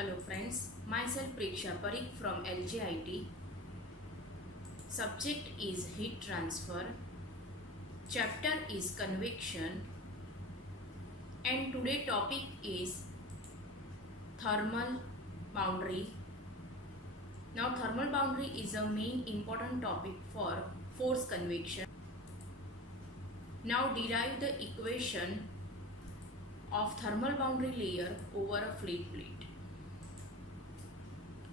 Hello friends, myself Preksha Parikh from LGIT. Subject is heat transfer. Chapter is convection. And today topic is thermal boundary. Now thermal boundary is a main important topic for force convection. Now derive the equation of thermal boundary layer over a flat plate.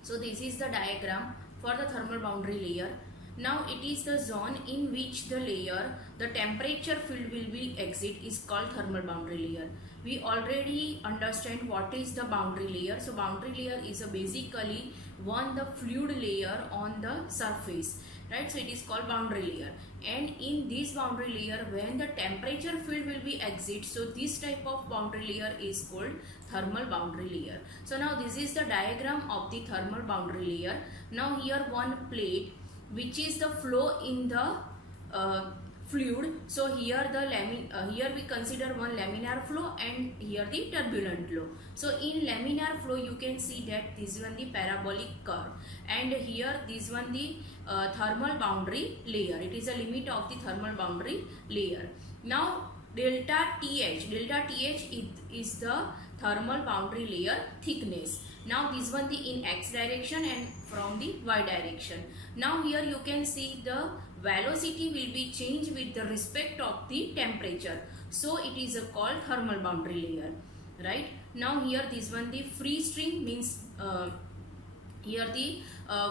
So this is the diagram for the thermal boundary layer. Now it is the zone in which the layer, the temperature field will be exit is called thermal boundary layer. We already understand what is the boundary layer. So boundary layer is basically the fluid layer on the surface, right? So it is called boundary layer, and in this boundary layer when the temperature field will be exit, so this type of boundary layer is called thermal boundary layer. So now this is the diagram of the thermal boundary layer. Now here one plate which is the flow in the fluid. So here the here we consider one laminar flow and here the turbulent flow. So in laminar flow you can see that this one the parabolic curve, and here this one the thermal boundary layer. It is a limit of the thermal boundary layer. Now delta TH is the thermal boundary layer thickness. Now this one the in x direction and from the y direction. Now here you can see the velocity will be changed with the respect of the temperature. So it is called thermal boundary layer, right? Now here this one the free stream means here the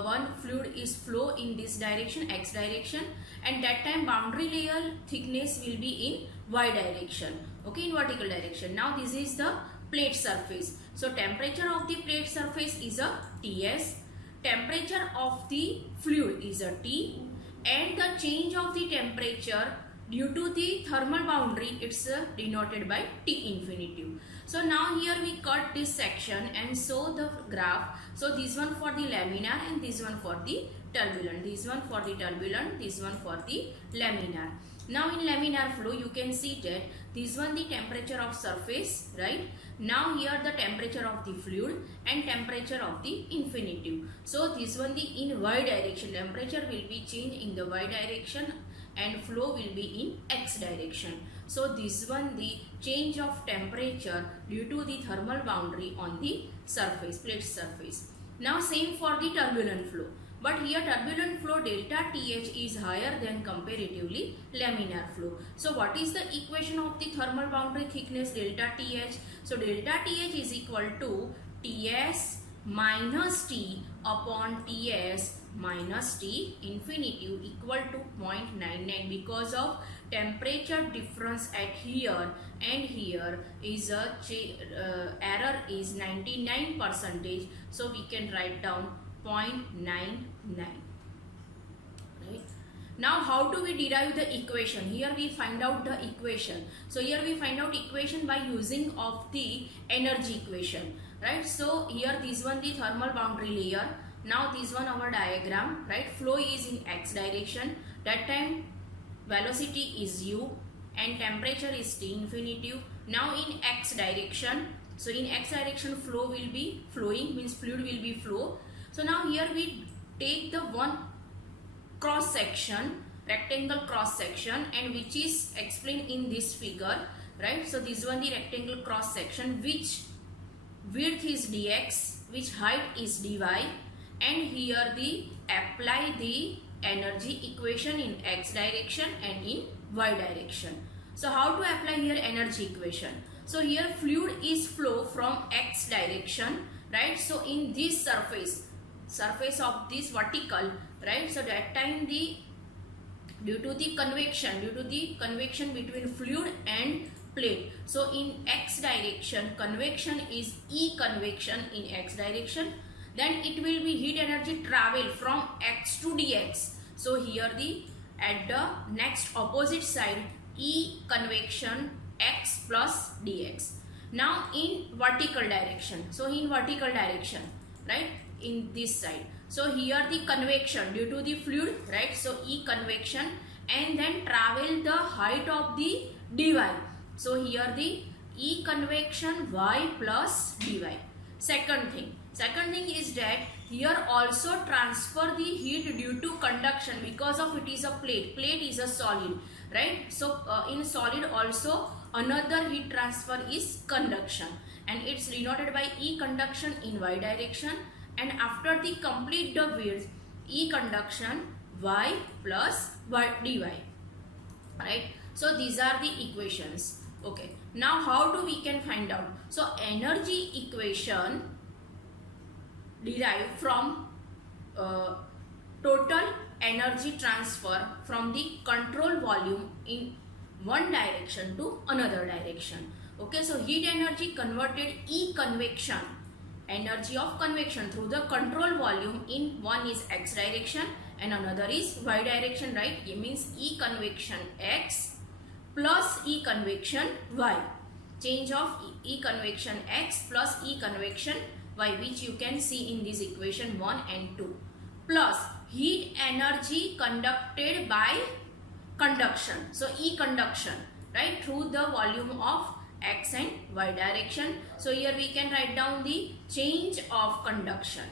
one fluid is flow in this direction, x direction, and that time boundary layer thickness will be in y direction, okay, in vertical direction. Now this is the plate surface. So temperature of the plate surface is a Ts, temperature of the fluid is a T, and the change of the temperature due to the thermal boundary it's denoted by T infinitive. So now here we cut this section and show the graph. So this one for the laminar and this one for the turbulent. This one for the turbulent, this one for the laminar. Now in laminar flow you can see that this one the temperature of surface, right? Now here the temperature of the fluid and temperature of the infinitive. So this one the in y direction, temperature will be changed in the y direction and flow will be in x direction. So this one the change of temperature due to the thermal boundary on the surface, plate surface. Now same for the turbulent flow. But here turbulent flow delta TH is higher than comparatively laminar flow. So what is the equation of the thermal boundary thickness delta TH? So delta TH is equal to Ts minus T upon Ts minus T infinitive equal to 0.99, because of temperature difference at here and here is a error is 99%. So we can write down 0.99, right? Now how do we derive the equation? Here we find out the equation. So here we find out equation by using of the energy equation, right? So here this one the thermal boundary layer. Now this one our diagram, right? Flow is in x direction. That time velocity is u and temperature is T infinitive. Now in x direction, so in x direction flow will be flowing, means fluid will be flow. So now here we take the one cross section, rectangle cross section, and which is explained in this figure, right? So this one the rectangle cross section, which width is dx, which height is dy, and here the apply the energy equation in x direction and in y direction. So how to apply here energy equation? So here fluid is flow from x direction, right? So in this surface of this vertical, right? So that time the due to the convection between fluid and plate, so in x direction convection is E convection in x direction, then it will be heat energy travel from x to dx. So here the at the next opposite side E convection x plus dx. Now in vertical direction, so in vertical direction, right, in this side, so here the convection due to the fluid, right? So E convection and then travel the height of the dy. So here the E convection y plus dy. Second thing, Second thing is that here also transfer the heat due to conduction, because of it is a plate. Plate is a solid, right? So in solid also another heat transfer is conduction, and it's denoted by E conduction in Y direction, and after the complete the width, E conduction Y plus Y dy, right? So these are the equations. Okay, now how do we can find out? So energy equation derived from total energy transfer from the control volume in one direction to another direction. Okay, so heat energy converted E convection, energy of convection through the control volume in one is X direction and another is Y direction, right? It means E convection X plus E convection Y. Change of E convection X plus E convection Y, which you can see in this equation 1 and 2, plus heat energy conducted by conduction. So E conduction, right, through the volume of X and Y direction. So here we can write down the change of conduction.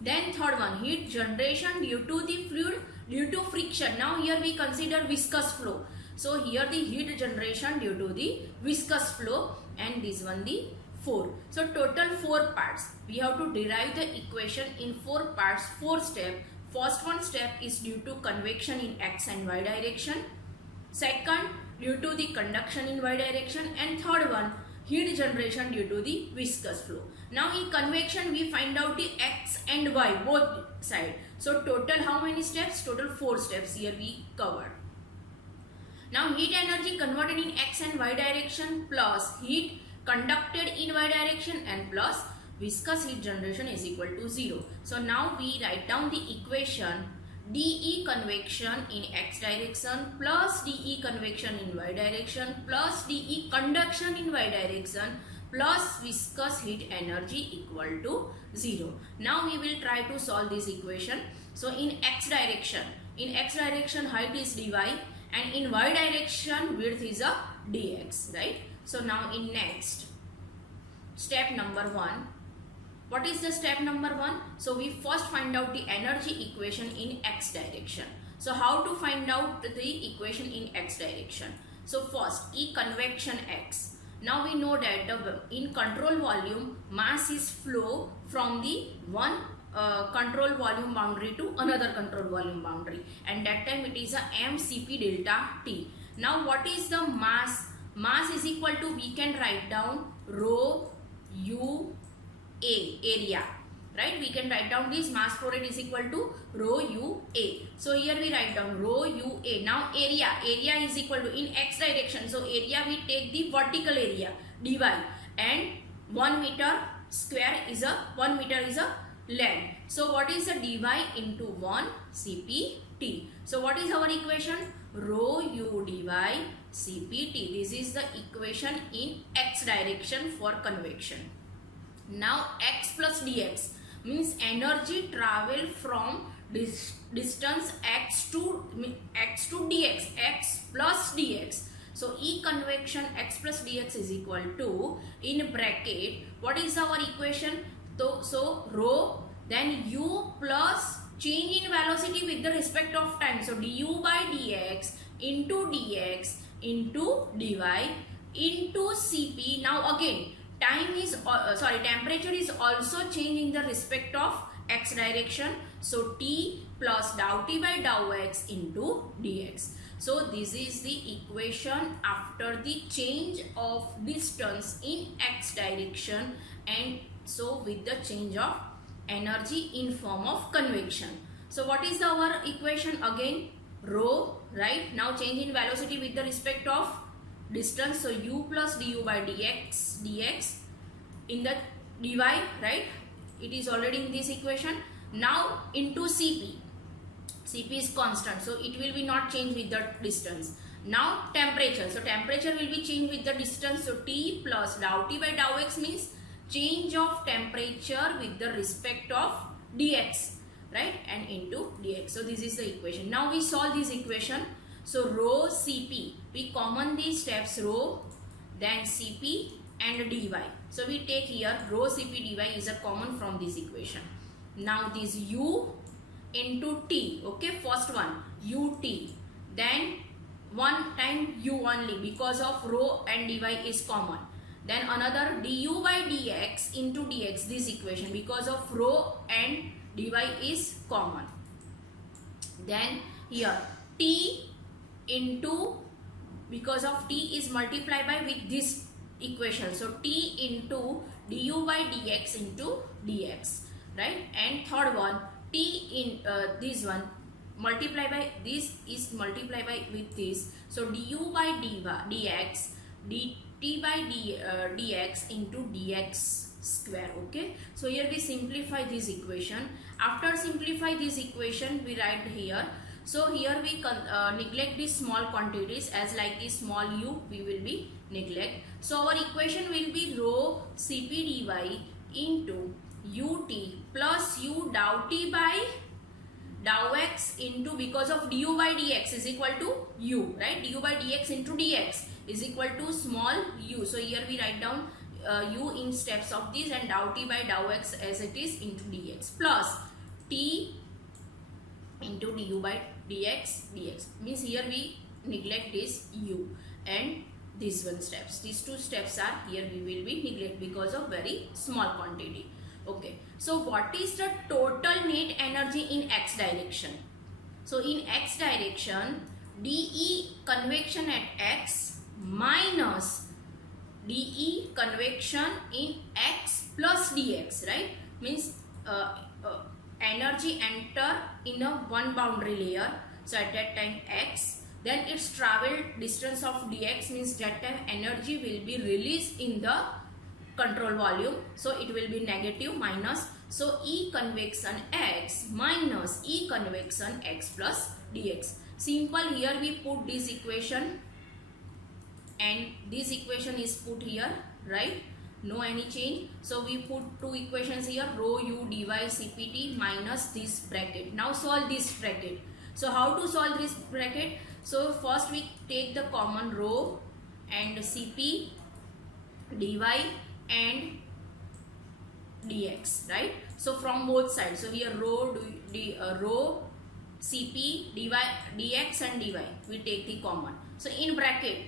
Then third one, heat generation due to the fluid due to friction. Now here we consider viscous flow. So here the heat generation due to the viscous flow, and this one the 4. So total 4 parts. We have to derive the equation in 4 parts, 4 steps. First one step is due to convection in X and Y direction. Second, due to the conduction in Y direction. And third one, heat generation due to the viscous flow. Now in convection we find out the X and Y both sides. So total how many steps? Total 4 steps here we covered. Now heat energy converted in X and Y direction plus heat conducted in Y direction and plus viscous heat generation is equal to 0. So now we write down the equation dE convection in X direction plus dE convection in Y direction plus dE conduction in Y direction plus viscous heat energy equal to 0. Now we will try to solve this equation. So in X direction height is dy, and in Y direction width is a dx, right? So now in next step number 1, what is the step number 1? So we first find out the energy equation in X direction. So how to find out the equation in X direction? So first E convection X. Now we know that in control volume mass is flow from the one control volume boundary to another control volume boundary, and that time it is a mCp delta T. Now what is the mass? Mass is equal to, we can write down rho u a, area, right? We can write down this mass flow rate is equal to rho u a. So here we write down rho u a. Now area is equal to, in X direction, so area we take the vertical area dy, and 1 meter square is a 1 meter is a length. So what is the dy into 1 cpt? So what is our equation? Rho u dy cpt. This is the equation in X direction for convection. Now X plus dx means energy travel from distance X to dx, X plus dx. So E convection X plus dx is equal to, in bracket, what is our equation? So rho, then u plus change in velocity with the respect of time. So du by dx into dx into dy into cp. Now again time is temperature is also changing the respect of X direction. So T plus dou T by dou X into dx. So this is the equation after the change of distance in X direction, and so with the change of energy in form of convection. So what is our equation again? Rho, right? Now change in velocity with the respect of distance. So u plus du by dx in the dy, right? It is already in this equation. Now into Cp. Cp is constant, so it will be not change with the distance. Now temperature. So temperature will be changed with the distance. So T plus dou T by dou X means change of temperature with the respect of dx, right? And into dx. So this is the equation. Now we solve this equation. So rho Cp, we common these steps, rho, then Cp, and dy. So we take here rho Cp dy is a common from this equation. Now this u into t, okay, first one ut, then one time u only because of rho and dy is common, then another du by dx into dx, this equation because of rho and dy is common, then here t into, because of t is multiplied by with this equation, so t into du by dx into dx, right? And third one t in this one multiply by this is multiplied by with this, so du by dx dt by dx into dx square. Okay, so here we simplify this equation. After simplify this equation we write here, so here we neglect these small quantities, as like this small u we will be neglect. So our equation will be rho Cp dy into ut plus u dou t by dou x into, because of du by dx is equal to u, right? Du by dx into dx is equal to small u. So here we write down u in steps of this and dou t by dou x as it is into dx, plus t into du by dx means here we neglect this u and this one steps. These two steps are here we will be neglect because of very small quantity. Okay, so what is the total net energy in x direction? So in x direction, dE convection at x minus dE convection in x plus dx, right? Means energy enter in a one boundary layer, so at that time x, then its travel distance of dx means that time energy will be released in the control volume, so it will be negative minus, so E convection x minus E convection x plus dx. Simple, here we put this equation and this equation is put here, right? No any change. So we put two equations here, rho u dy cpt minus this bracket. Now solve this bracket. So how to solve this bracket? So first we take the common rho and cp dy and dx, right? So from both sides, so here rho cp dy dx and dy we take the common. So in bracket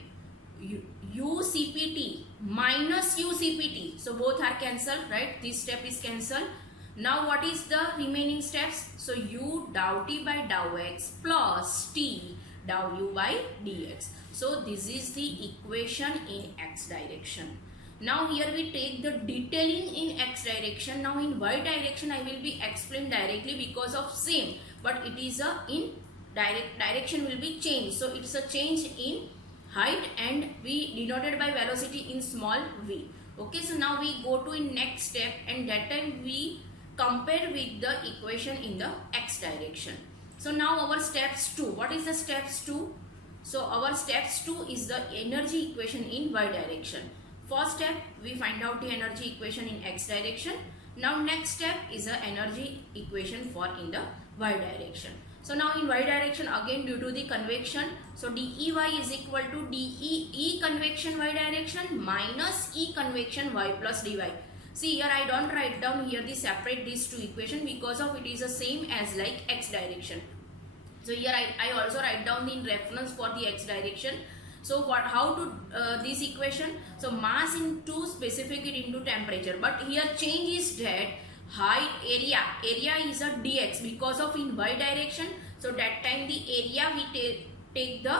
u cpt minus u cpt, so both are cancelled, right? This step is cancelled. Now what is the remaining steps? So u dou t by dou x plus t dou u by dx. So this is the equation in x direction. Now here we take the detailing in x direction. Now in y direction I will be explained directly because of same, but it is a in direction will be changed. So it's a change in height and we denoted by velocity in small v. Okay, so now we go to in next step and that time we compare with the equation in the x direction. So now our steps 2. What is the steps 2? So our steps 2 is the energy equation in y direction. First step we find out the energy equation in x direction. Now next step is the energy equation for in the y direction. So now in y direction again due to the convection, so dEy is equal to dE convection y direction minus E convection y plus dy. See here I don't write down here the separate these two equation because of it is the same as like x direction. So here I also write down the reference for the x direction. So what, how to this equation? So mass into specific heat into temperature, but here change is that height area is a dx because of in y direction, so that time the area we take the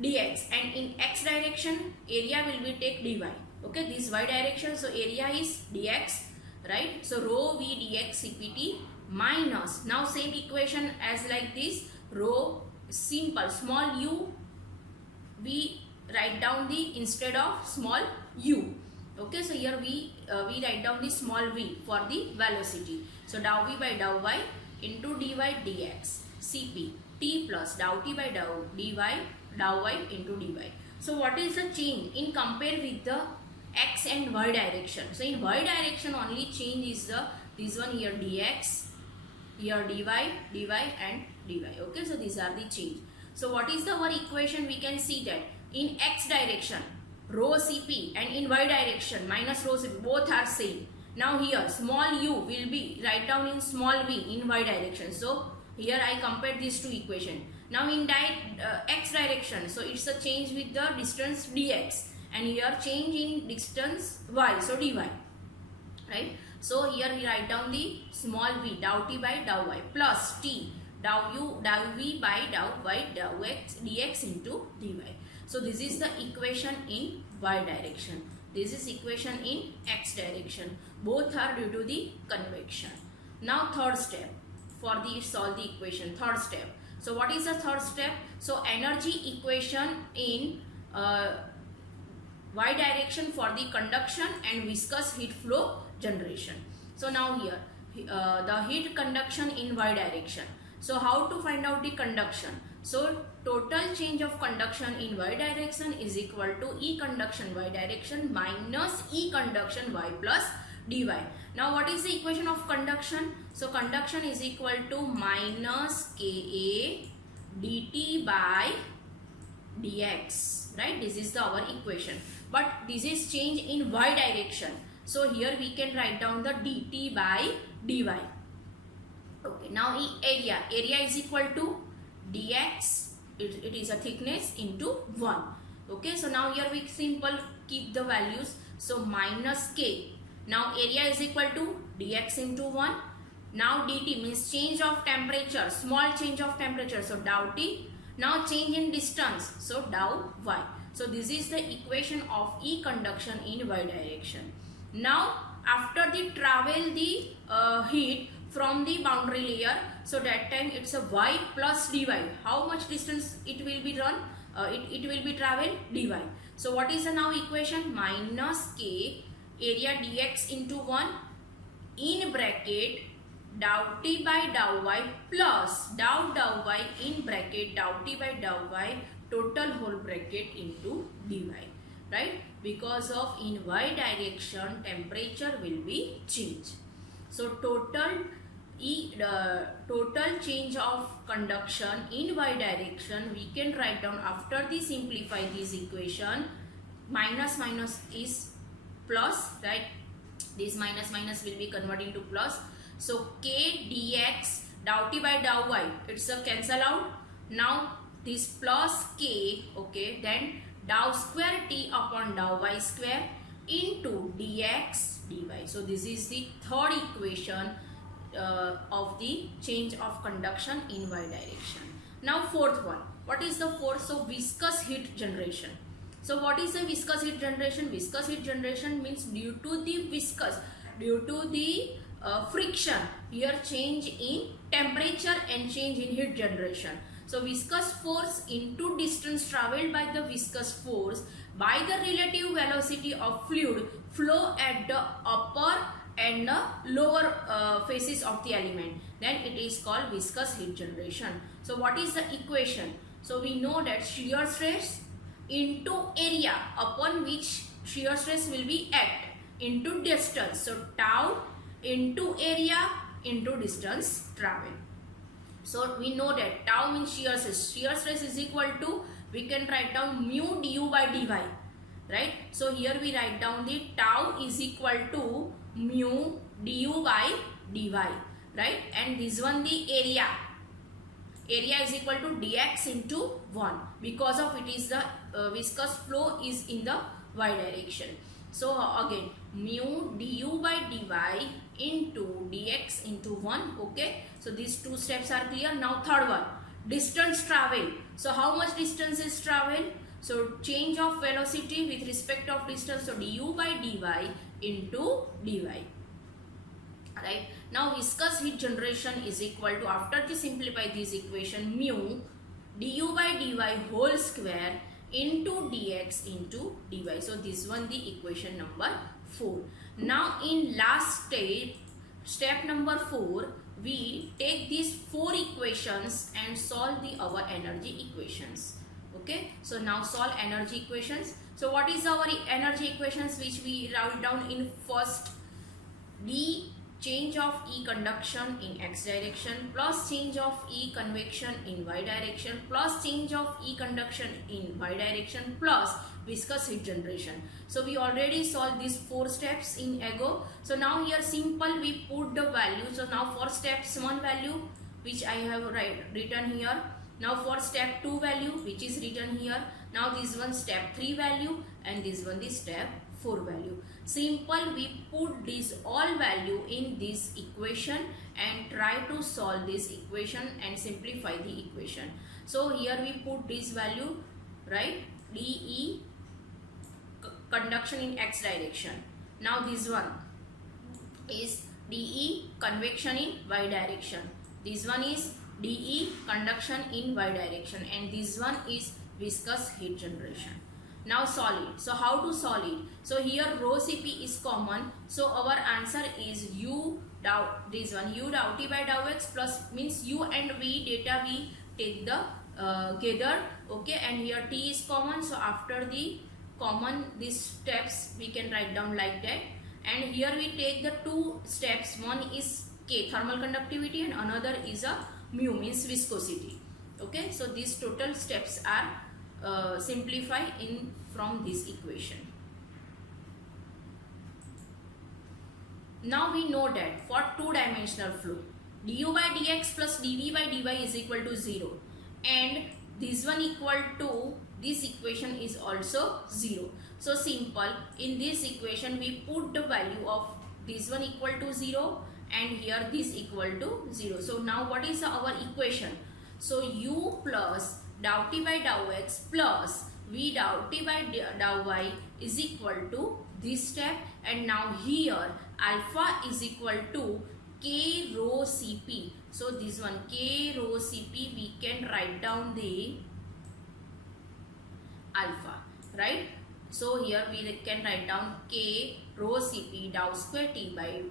dx and in x direction area will be take dy. Okay, this y direction, so area is dx, right? So rho v dx cpt minus, now same equation as like this, rho simple small u we write down the instead of small u. Okay, so here we write down the small v for the velocity. So dou v by dou y into dy dx cp t plus dou t by dou dy dou y into dy. So what is the change in compare with the x and y direction? So in y direction only change is the this one here dx, here dy and dy. Okay, so these are the change. So what is the our equation? We can see that in x direction rho Cp, and in y direction minus rho Cp, both are same. Now here small u will be write down in small v in y direction. So here I compared these two equations. Now in x direction, so it's a change with the distance dx, and here change in distance y, so dy, right? So here we write down the small v, dou t by dou y, plus t, dou u, dou v by dou y, dou x, dx into dy. So this is the equation in y direction. This is equation in x direction. Both are due to the convection. Now third step for the solve the equation. Third step. So what is the third step? So energy equation in y direction for the conduction and viscous heat flow generation. So now here the heat conduction in y direction. So how to find out the conduction? So total change of conduction in y direction is equal to E conduction y direction minus E conduction y plus dy. Now what is the equation of conduction? So conduction is equal to minus Ka dt by dx, right? This is our equation, but this is change in y direction. So here we can write down the dt by dy. Okay, now area is equal to dx, it is a thickness, into 1. Okay, so now here we simple keep the values. So minus k, now area is equal to dx into 1. Now dt means change of temperature, small change of temperature, so dou t. Now change in distance, so dou y. So this is the equation of E conduction in y direction. Now after the travel the heat from the boundary layer, so that time it's a y plus dy. How much distance it will be run? It will be travel dy. So what is the now equation? Minus k area dx into 1 in bracket dou t by dou y plus dou y in bracket dou t by dou y total whole bracket into dy, right? Because of in y direction temperature will be changed. So total change of conduction in y direction we can write down after the simplify this equation. Minus is plus, right? This minus will be converted to plus. So k dx dou t by dou y, it's a cancel out. Now this plus k, okay, then dou square t upon dou y square into dx dy. So this is the third equation of the change of conduction in y direction. Now fourth one. What is the fourth? So viscous heat generation. So what is the viscous heat generation? Viscous heat generation means due to the friction, here change in temperature and change in heat generation. So viscous force into distance travelled by the viscous force by the relative velocity of fluid flow at the upper and the lower faces of the element, then it is called viscous heat generation. So what is the equation? So we know that shear stress into area upon which shear stress will be act into distance. So tau into area into distance travel. So we know that tau means shear stress. Shear stress is equal to, we can write down mu du by dy, right? So here we write down the tau is equal to mu du by dy, right? And this one the area is equal to dx into 1, because of it is the viscous flow is in the y direction. So again mu du by dy into dx into 1. Okay, so these two steps are clear. Now third one, distance travel. So how much distance is travel? So change of velocity with respect of distance, so du by dy into dy, right? Now viscous heat generation is equal to, after we simplify this equation, mu du by dy whole square into dx into dy. So this one the equation number 4. Now in last step number 4, we take these 4 equations and solve our energy equations. Okay, so now solve energy equations. So what is our energy equations which we write down in first? change of E conduction in X direction plus change of E convection in Y direction plus change of E conduction in Y direction plus viscous heat generation. So we already solved these 4 steps in ago. So now here simple we put the value. So now for steps 1 value which I have written here. Now for step 2 value which is written here. Now this one step 3 value and this one the step 4 value. Simple we put this all value in this equation and try to solve this equation and simplify the equation. So here we put this value, right? DE conduction in X direction. Now this one is DE convection in Y direction. This one is DE conduction in Y direction and this one is viscous heat generation. Now solid. So how to solve it? So here rho Cp is common. So our answer is U dou, this one U dou T by dou X plus means U and V data we take the together. Okay, and here T is common. So after the common these steps we can write down like that. And here we take the 2 steps. One is K thermal conductivity and another is a mu means viscosity. Okay, so these total steps are simplified in from this equation. Now we know that for 2-dimensional fluid du by dx plus dv by dy is equal to 0 and this one equal to this equation is also 0. So simple, in this equation we put the value of this one equal to 0 and here this equal to 0. So now what is our equation? So u plus dou t by dou x plus v dou t by dou y is equal to this step, and now here alpha is equal to k rho Cp. So this one k rho Cp we can write down the alpha, right? So here we can write down k rho Cp dou square t by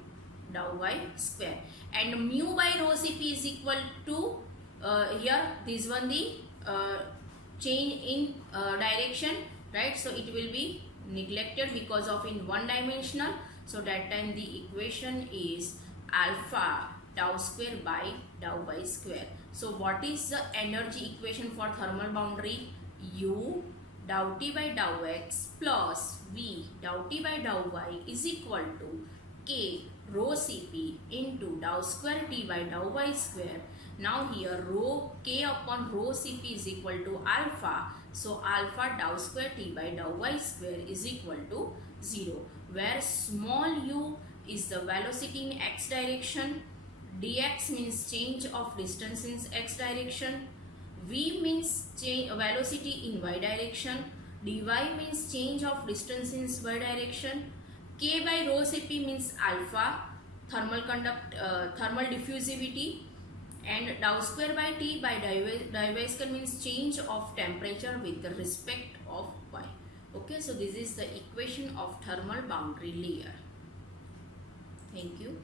dou y square, and mu by rho Cp is equal to here this one the change in direction, right? So it will be neglected because of in 1-dimensional. So that time the equation is alpha dou square by dou y square. So what is the energy equation for thermal boundary? U dou t by dou x plus v dou t by dou y is equal to k rho Cp into dou square t by dou y square. Now here rho k upon rho Cp is equal to alpha. So alpha dou square t by dou y square is equal to 0, where small u is the velocity in x direction, dx means change of distance in x direction, v means change velocity in y direction, dy means change of distance in y direction, k by rho Cp means alpha thermal diffusivity, and dou square by t by dy square means change of temperature with the respect of y. Okay, so this is the equation of thermal boundary layer. Thank you.